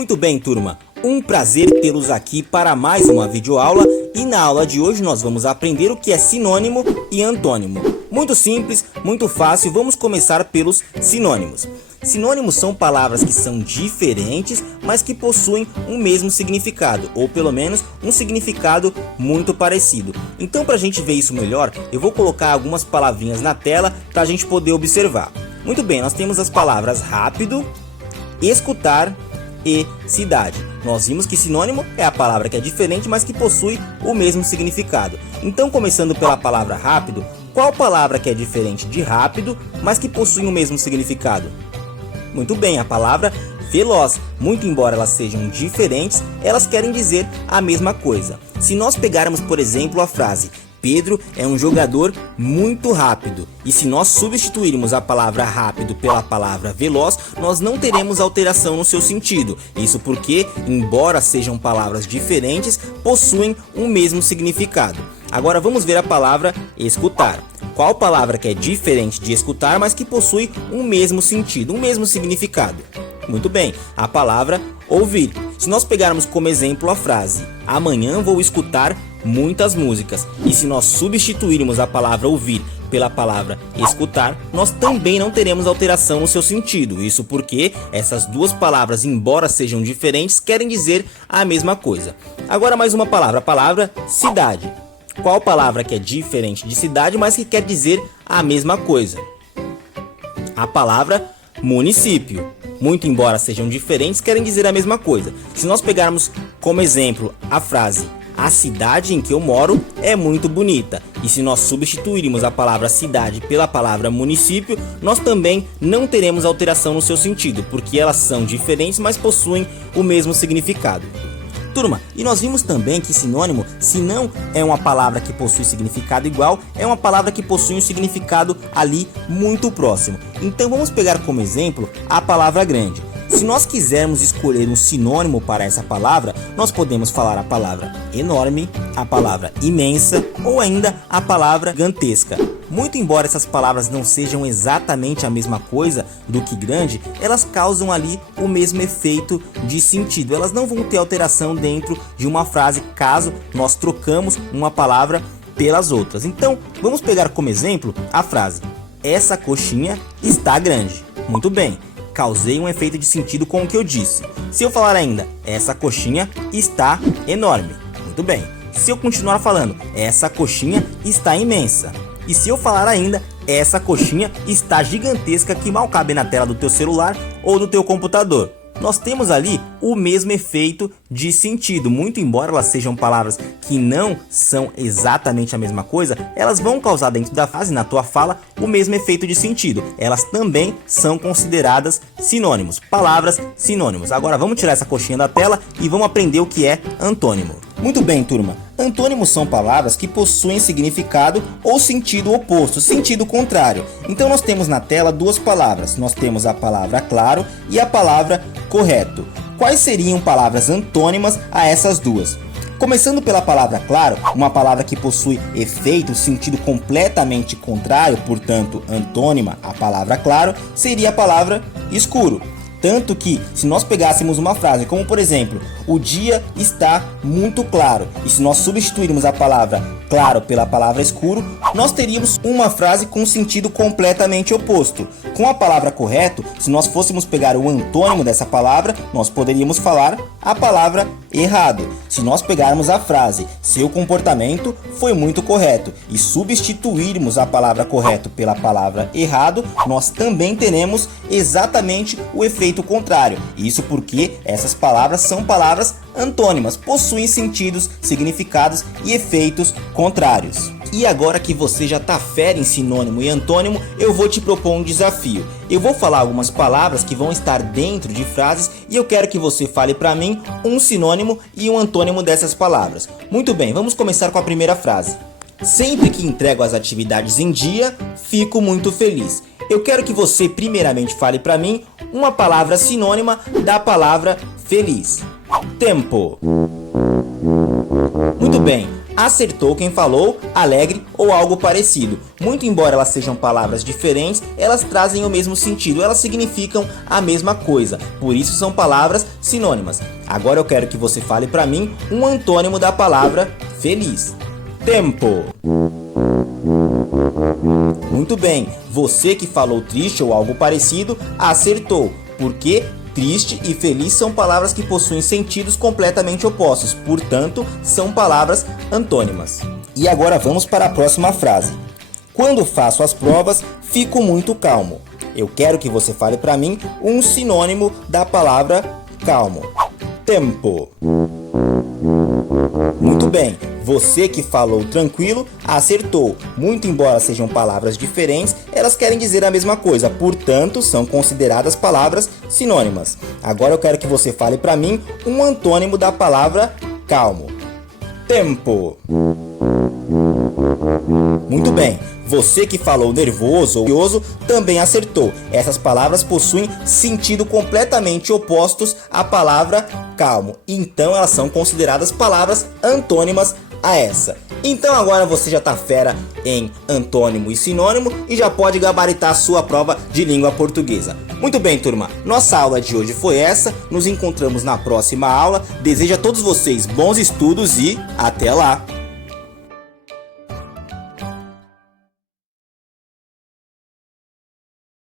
Muito bem, turma. Um prazer tê-los aqui para mais uma videoaula e na aula de hoje nós vamos aprender o que é sinônimo e antônimo. Muito simples, muito fácil, vamos começar pelos sinônimos. Sinônimos são palavras que são diferentes, mas que possuem o mesmo significado, ou pelo menos um significado muito parecido. Então, para a gente ver isso melhor, eu vou colocar algumas palavrinhas na tela para a gente poder observar. Muito bem, nós temos as palavras rápido, escutar e cidade. Nós vimos que sinônimo é a palavra que é diferente, mas que possui o mesmo significado. Então, começando pela palavra rápido, qual palavra que é diferente de rápido, mas que possui o mesmo significado? Muito bem, a palavra veloz. Muito embora elas sejam diferentes, elas querem dizer a mesma coisa. Se nós pegarmos, por exemplo, a frase Pedro é um jogador muito rápido, e se nós substituirmos a palavra rápido pela palavra veloz, nós não teremos alteração no seu sentido. Isso porque, embora sejam palavras diferentes, possuem o mesmo significado. Agora vamos ver a palavra escutar. Qual palavra que é diferente de escutar, mas que possui o mesmo sentido, o mesmo significado? Muito bem, a palavra ouvir. Se nós pegarmos como exemplo a frase amanhã vou escutar muitas músicas, e se nós substituirmos a palavra ouvir pela palavra escutar, nós também não teremos alteração no seu sentido. Isso porque essas duas palavras, embora sejam diferentes, querem dizer a mesma coisa. Agora mais uma palavra, a palavra cidade. Qual palavra que é diferente de cidade, mas que quer dizer a mesma coisa? A palavra município. Muito embora sejam diferentes, querem dizer a mesma coisa. Se nós pegarmos como exemplo a frase a cidade em que eu moro é muito bonita, e se nós substituirmos a palavra cidade pela palavra município, nós também não teremos alteração no seu sentido, porque elas são diferentes, mas possuem o mesmo significado. Turma, e nós vimos também que sinônimo, se não é uma palavra que possui significado igual, é uma palavra que possui um significado ali muito próximo. Então vamos pegar como exemplo a palavra grande. Se nós quisermos escolher um sinônimo para essa palavra, nós podemos falar a palavra enorme, a palavra imensa ou ainda a palavra gigantesca. Muito embora essas palavras não sejam exatamente a mesma coisa do que grande, elas causam ali o mesmo efeito de sentido. Elas não vão ter alteração dentro de uma frase caso nós trocamos uma palavra pelas outras. Então, vamos pegar como exemplo a frase essa coxinha está grande. Muito bem. Causei um efeito de sentido com o que eu disse. Se eu falar ainda, essa coxinha está enorme. Muito bem. Se eu continuar falando, essa coxinha está imensa. E se eu falar ainda, essa coxinha está gigantesca que mal cabe na tela do teu celular ou do teu computador. Nós temos ali o mesmo efeito de sentido. Muito embora elas sejam palavras que não são exatamente a mesma coisa, elas vão causar dentro da frase, na tua fala, o mesmo efeito de sentido. Elas também são consideradas sinônimos, palavras sinônimos. Agora vamos tirar essa coxinha da tela e vamos aprender o que é antônimo. Muito bem, turma. Antônimos são palavras que possuem significado ou sentido oposto, sentido contrário. Então nós temos na tela duas palavras. Nós temos a palavra claro e a palavra correto. Quais seriam palavras antônimas a essas duas? Começando pela palavra claro, uma palavra que possui efeito, sentido completamente contrário, portanto antônima à palavra claro, seria a palavra escuro. Tanto que, se nós pegássemos uma frase como, por exemplo, o dia está muito claro, e se nós substituirmos a palavra claro pela palavra escuro, nós teríamos uma frase com sentido completamente oposto. Com a palavra correto, se nós fôssemos pegar o antônimo dessa palavra, nós poderíamos falar a palavra errado. Se nós pegarmos a frase seu comportamento foi muito correto e substituirmos a palavra correto pela palavra errado, nós também teremos exatamente o efeito contrário. Isso porque essas palavras são palavras antônimas, possuem sentidos, significados e efeitos contrários. E agora que você já tá fera em sinônimo e antônimo, eu vou te propor um desafio. Eu vou falar algumas palavras que vão estar dentro de frases e eu quero que você fale para mim um sinônimo e um antônimo dessas palavras. Muito bem, vamos começar com a primeira frase. Sempre que entrego as atividades em dia, fico muito feliz. Eu quero que você primeiramente fale para mim uma palavra sinônima da palavra feliz. Tempo. Muito bem, acertou quem falou alegre ou algo parecido. Muito embora elas sejam palavras diferentes, elas trazem o mesmo sentido, elas significam a mesma coisa, por isso são palavras sinônimas. Agora eu quero que você fale para mim um antônimo da palavra feliz. Tempo. Muito bem, você que falou triste ou algo parecido, acertou, porque triste e feliz são palavras que possuem sentidos completamente opostos, portanto, são palavras antônimas. E agora vamos para a próxima frase. Quando faço as provas, fico muito calmo. Eu quero que você fale para mim um sinônimo da palavra calmo. Tempo. Muito bem, você que falou tranquilo, acertou. Muito embora sejam palavras diferentes, elas querem dizer a mesma coisa, portanto, são consideradas palavras sinônimas. Agora eu quero que você fale para mim um antônimo da palavra calmo. Tempo. Muito bem, você que falou nervoso ou ansioso também acertou. Essas palavras possuem sentido completamente opostos à palavra calmo, então elas são consideradas palavras antônimas a essa. Então agora você já tá fera em antônimo e sinônimo e já pode gabaritar a sua prova de língua portuguesa. Muito bem, turma, nossa aula de hoje foi essa, nos encontramos na próxima aula. Desejo a todos vocês bons estudos e até lá!